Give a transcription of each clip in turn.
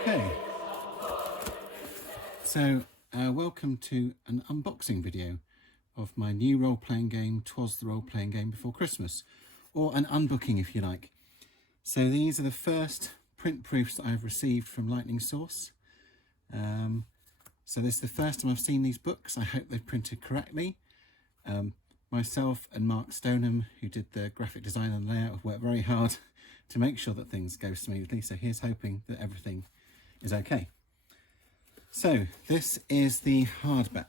Okay, so welcome to an unboxing video of my new role-playing game, TWAS the Role-Playing Game Before Christmas, or an unbooking if you like. So these are the first print proofs that I've received from Lightning Source. So this is the first time I've seen these books. I hope they've printed correctly. Myself and Mark Stoneham, who did the graphic design and layout, have worked very hard to make sure that things go smoothly. So here's hoping that everything is okay. So this is the hardback.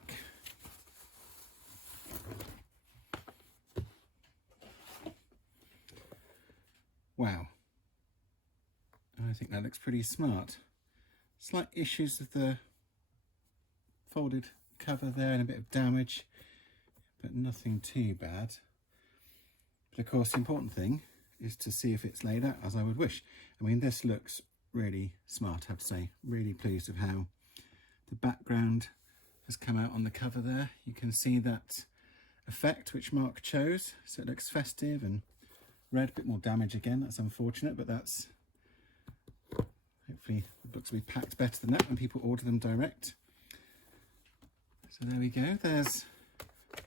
Wow. I think that looks pretty smart. Slight issues with the folded cover there and a bit of damage, but nothing too bad. But of course the important thing is to see if it's laid out as I would wish. I mean, this looks really smart, I have to say. Really pleased with how the background has come out on the cover there. You can see that effect which Mark chose, so it looks festive and red. A bit more damage again, that's unfortunate, but that's hopefully the books will be packed better than that when people order them direct. So there we go, there's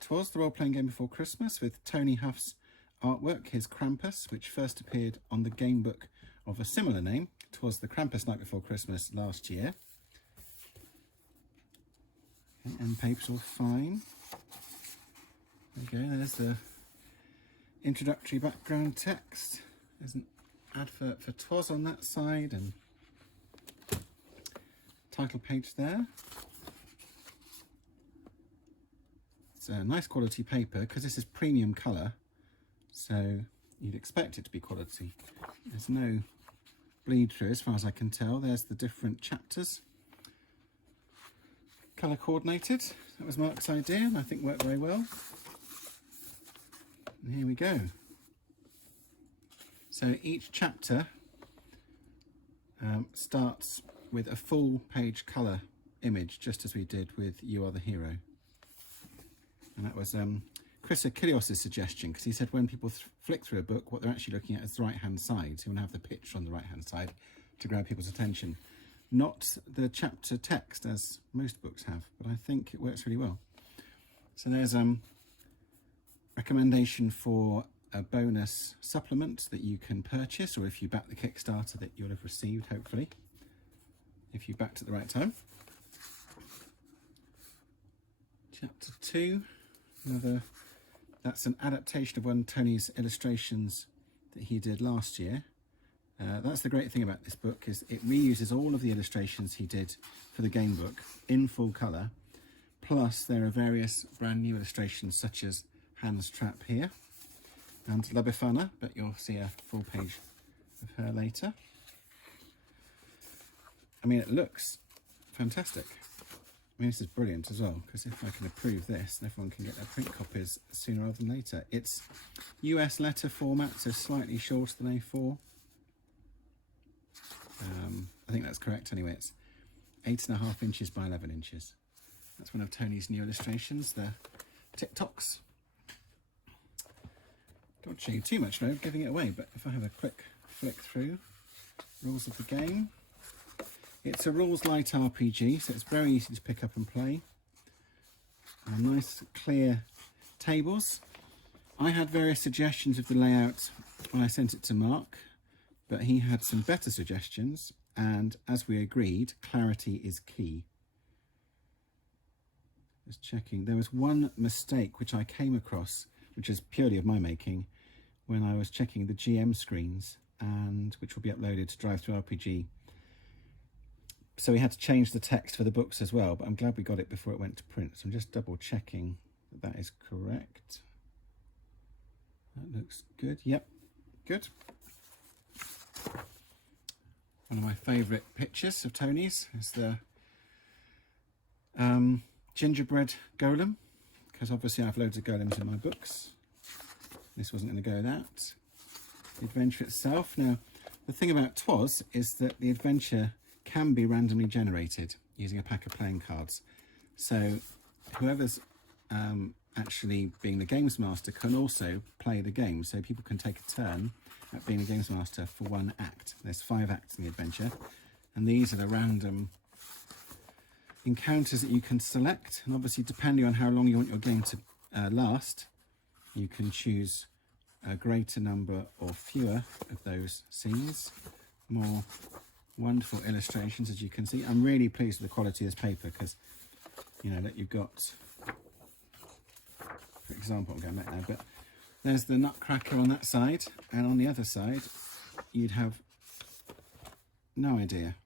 TWAS the Role-Playing Game Before Christmas with Tony Huff's artwork, his Krampus, which first appeared on the game book of a similar name, TWAS the Krampus Night Before Christmas, last year. Okay, and paper's all fine. There we go, there's the introductory background text. There's an advert for TWAS on that side and title page there. It's a nice quality paper because this is premium colour, so you'd expect it to be quality. There's no bleed through as far as I can tell. There's the different chapters. Colour coordinated, that was Mark's idea and I think worked very well. And here we go. So each chapter starts with a full page colour image, just as we did with You Are the Hero. And that was Chris Achilles' suggestion, because he said when people flick through a book, what they're actually looking at is the right-hand side. So you want to have the picture on the right-hand side to grab people's attention. Not the chapter text, as most books have, but I think it works really well. So there's recommendation for a bonus supplement that you can purchase, or if you back the Kickstarter that you'll have received, hopefully, if you backed at the right time. Chapter 2, that's an adaptation of one of Tony's illustrations that he did last year. That's the great thing about this book, is it reuses all of the illustrations he did for the game book in full colour, plus there are various brand new illustrations such as Han's Trap here and La Befana, but you'll see a full page of her later. I mean, it looks fantastic. I mean, this is brilliant as well, because if I can approve this, then everyone can get their print copies sooner rather than later. It's US letter format, so slightly shorter than A4. I think that's correct anyway. It's 8.5 inches by 11 inches. That's one of Tony's new illustrations, the TikToks. Don't show you too much though, giving it away, but if I have a quick flick through rules of the game. It's a rules light RPG, so it's very easy to pick up and play. Nice clear tables. I had various suggestions of the layout when I sent it to Mark, but he had some better suggestions, and as we agreed, clarity is key. Just checking, there was one mistake which I came across, which is purely of my making, when I was checking the GM screens, and which will be uploaded to DriveThruRPG. So we had to change the text for the books as well, but I'm glad we got it before it went to print. So I'm just double checking that that is correct. That looks good. Yep, good. One of my favourite pictures of Tony's is the gingerbread golem, because obviously I have loads of golems in my books. This wasn't going to go that. The adventure itself. Now, the thing about TWAS is that the adventure can be randomly generated using a pack of playing cards. So whoever's actually being the games master can also play the game. So people can take a turn at being a games master for one act. There's 5 acts in the adventure, And these are the random encounters that you can select. And obviously, depending on how long you want your game to last, you can choose a greater number or fewer of those scenes. More wonderful illustrations, as you can see. I'm really pleased with the quality of this paper because, you know, that you've got, for example, I'm going back now, but there's the Nutcracker on that side, and on the other side, you'd have no idea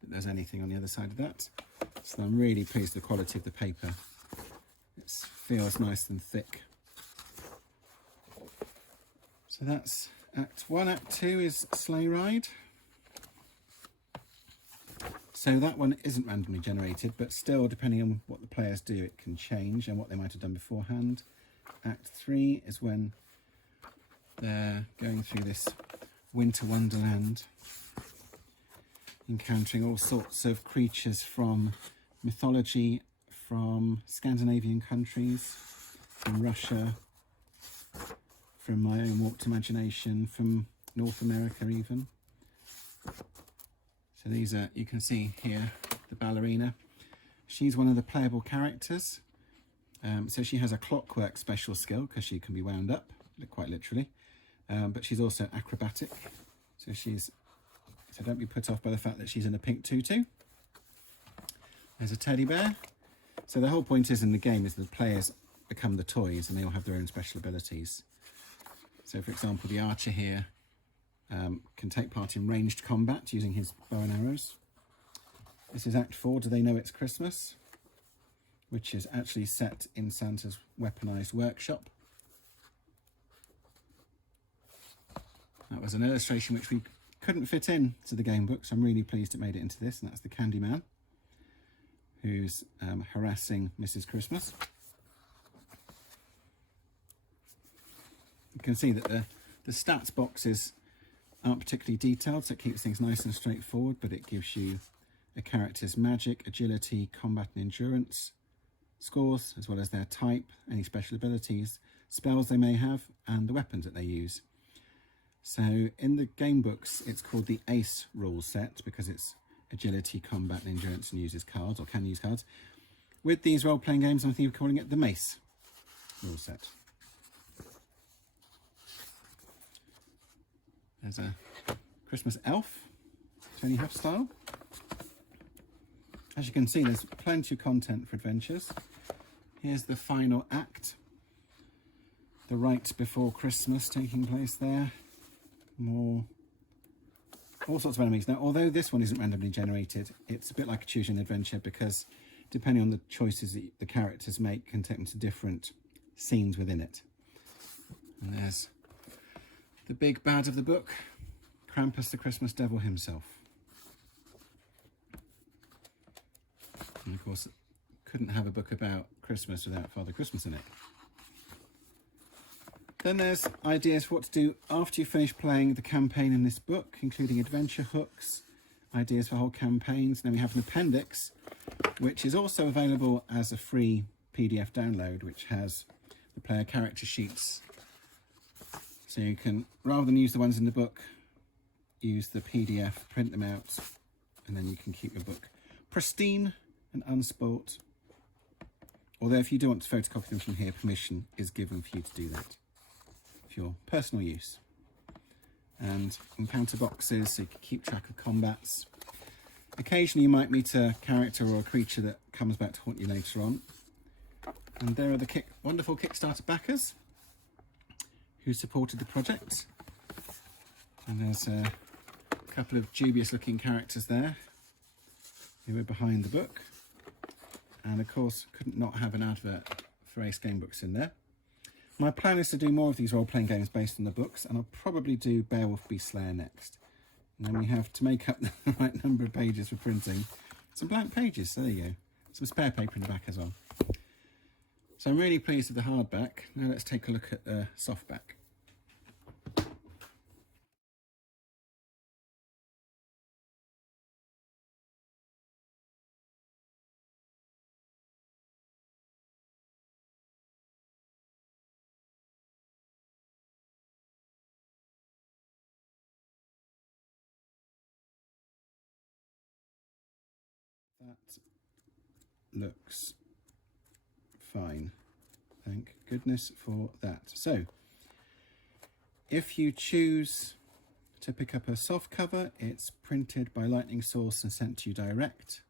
that there's anything on the other side of that. So I'm really pleased with the quality of the paper. It feels nice and thick. So that's Act 1. Act 2 is Sleigh Ride. So that one isn't randomly generated, but still, depending on what the players do, it can change and what they might have done beforehand. Act 3 is when they're going through this winter wonderland, encountering all sorts of creatures from mythology, from Scandinavian countries, from Russia, from my own warped imagination, from North America even. So these are, you can see here, the ballerina. She's one of the playable characters. So she has a clockwork special skill because she can be wound up, quite literally. But she's also acrobatic. So don't be put off by the fact that she's in a pink tutu. There's a teddy bear. So the whole point is in the game is that the players become the toys and they all have their own special abilities. So for example, the archer here can take part in ranged combat using his bow and arrows. This is Act 4, Do They Know It's Christmas? Which is actually set in Santa's weaponized workshop. That was an illustration which we couldn't fit in to the game book, so I'm really pleased it made it into this, and that's the Candyman, who's harassing Mrs. Christmas. You can see that the stats boxes aren't particularly detailed, so it keeps things nice and straightforward, but it gives you a character's magic, agility, combat and endurance scores, as well as their type, any special abilities, spells they may have, and the weapons that they use. So in the game books, it's called the ACE rule set because it's agility, combat and endurance and uses cards, or can use cards. With these role-playing games, I'm thinking of calling it the MACE rule set. There's a Christmas elf, Tony Huff style. As you can see, there's plenty of content for adventures. Here's the final act, the rite before Christmas taking place there. All sorts of enemies. Now, although this one isn't randomly generated, it's a bit like a choose your own adventure because depending on the choices that the characters make can take them to different scenes within it. And there's the big bad of the book, Krampus the Christmas Devil himself. And of course, couldn't have a book about Christmas without Father Christmas in it. Then there's ideas for what to do after you finish playing the campaign in this book, including adventure hooks, ideas for whole campaigns. Then we have an appendix, which is also available as a free PDF download, which has the player character sheets. So you can, rather than use the ones in the book, use the PDF, print them out, and then you can keep your book pristine and unspoilt. Although if you do want to photocopy them from here, permission is given for you to do that for your personal use. And encounter boxes, so you can keep track of combats. Occasionally you might meet a character or a creature that comes back to haunt you later on. And there are the wonderful Kickstarter backers who supported the project. And there's a couple of dubious looking characters there who were behind the book. And of course, couldn't not have an advert for Ace Gamebooks in there. My plan is to do more of these role-playing games based on the books, and I'll probably do Beowulf Beast Slayer next. And then we have, to make up the right number of pages for printing, some blank pages, so there you go. Some spare paper in the back as well. So I'm really pleased with the hardback. Now let's take a look at the softback. looks fine. Thank goodness for that. So if you choose to pick up a soft cover, it's printed by Lightning Source and sent to you direct.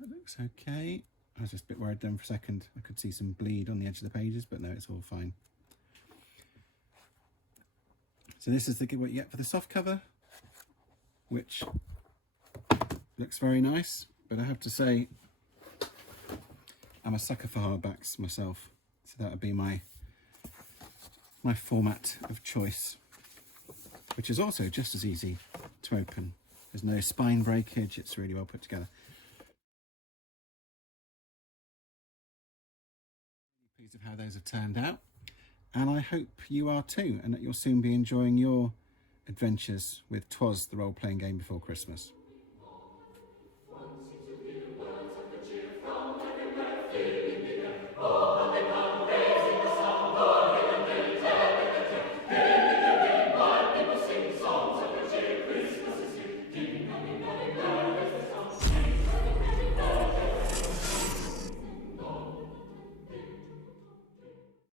That looks okay. I was just a bit worried then for a second. I could see some bleed on the edge of the pages, but no, it's all fine. So this is what you get for the soft cover, which looks very nice, but I have to say I'm a sucker for hardbacks myself, so that would be my format of choice, which is also just as easy to open. There's no spine breakage, it's really well put together. Pleased with how those have turned out, and I hope you are too, and that you'll soon be enjoying your adventures with TWAS, the role-playing game before Christmas.